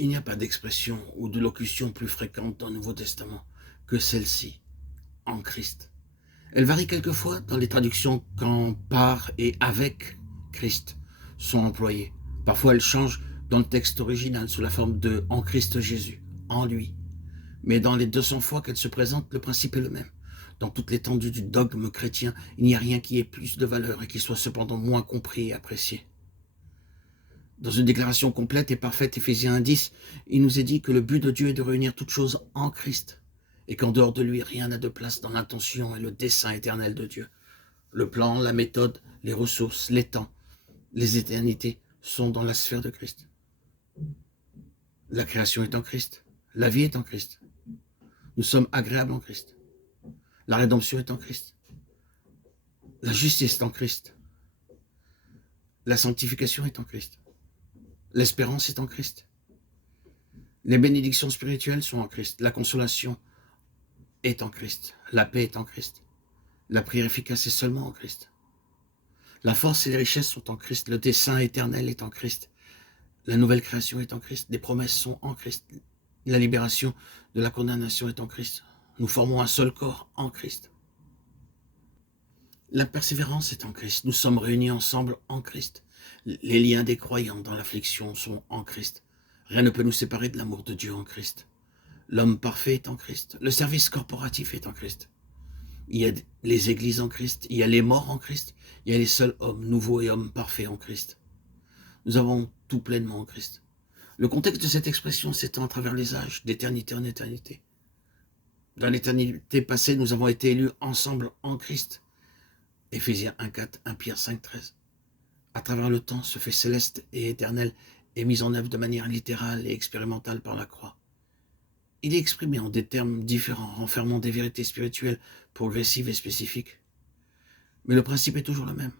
Il n'y a pas d'expression ou de locution plus fréquente dans le Nouveau Testament que celle-ci, en Christ. Elle varie quelquefois dans les traductions quand par et avec Christ sont employées. Parfois elle change dans le texte original sous la forme de en Christ Jésus, en lui. Mais dans les 200 fois qu'elle se présente, le principe est le même. Dans toute l'étendue du dogme chrétien, il n'y a rien qui ait plus de valeur et qui soit cependant moins compris et apprécié. Dans une déclaration complète et parfaite, Éphésiens 1,10, il nous est dit que le but de Dieu est de réunir toutes choses en Christ et qu'en dehors de lui, rien n'a de place dans l'intention et le dessein éternel de Dieu. Le plan, la méthode, les ressources, les temps, les éternités sont dans la sphère de Christ. La création est en Christ. La vie est en Christ. Nous sommes agréables en Christ. La rédemption est en Christ. La justice est en Christ. La sanctification est en Christ. L'espérance est en Christ. Les bénédictions spirituelles sont en Christ. La consolation est en Christ. La paix est en Christ. La prière efficace est seulement en Christ. La force et les richesses sont en Christ. Le dessein éternel est en Christ. La nouvelle création est en Christ. Les promesses sont en Christ. La libération de la condamnation est en Christ. Nous formons un seul corps en Christ. La persévérance est en Christ. Nous sommes réunis ensemble en Christ. Les liens des croyants dans l'affliction sont en Christ. Rien ne peut nous séparer de l'amour de Dieu en Christ. L'homme parfait est en Christ. Le service corporatif est en Christ. Il y a les églises en Christ. Il y a les morts en Christ. Il y a les seuls hommes nouveaux et hommes parfaits en Christ. Nous avons tout pleinement en Christ. Le contexte de cette expression s'étend à travers les âges, d'éternité en éternité. Dans l'éternité passée, nous avons été élus ensemble en Christ. Éphésiens 1,4, 1 Pierre 5,13. À travers le temps, ce fait céleste et éternel est mis en œuvre de manière littérale et expérimentale par la croix. Il est exprimé en des termes différents, renfermant des vérités spirituelles progressives et spécifiques. Mais le principe est toujours le même.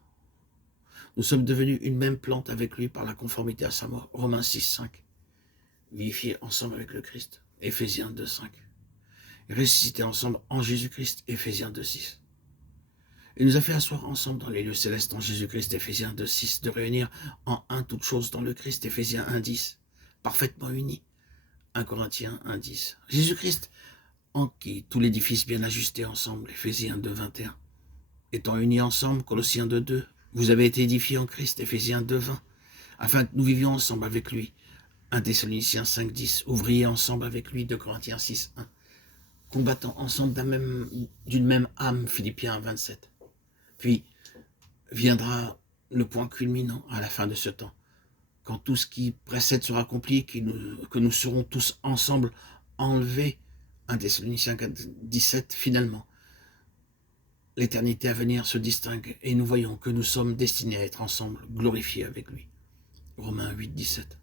Nous sommes devenus une même plante avec lui par la conformité à sa mort. Romains 6,5. Vivifiés ensemble avec le Christ. Éphésiens 2,5. Ressuscités ensemble en Jésus-Christ. Éphésiens 2,6. Il nous a fait asseoir ensemble dans les lieux célestes en Jésus-Christ, Éphésiens 2,6, de réunir en un toutes choses dans le Christ, Éphésiens 1,10, parfaitement unis, 1 Corinthiens 1,10. Jésus-Christ, en qui tout l'édifice bien ajusté ensemble, Éphésiens 2,21. Étant unis ensemble, Colossiens 2,2, vous avez été édifiés en Christ, Éphésiens 2,20, afin que nous vivions ensemble avec lui, 1 Thessaloniciens 5,10, ouvriers ensemble avec lui, 2 Corinthiens 6,1, combattant ensemble d'une même âme, Philippiens 27. Puis viendra le point culminant à la fin de ce temps, quand tout ce qui précède sera accompli, que nous serons tous ensemble enlevés. 1 Thessaloniciens 17, finalement. L'éternité à venir se distingue et nous voyons que nous sommes destinés à être ensemble, glorifiés avec lui. Romains 8, 17.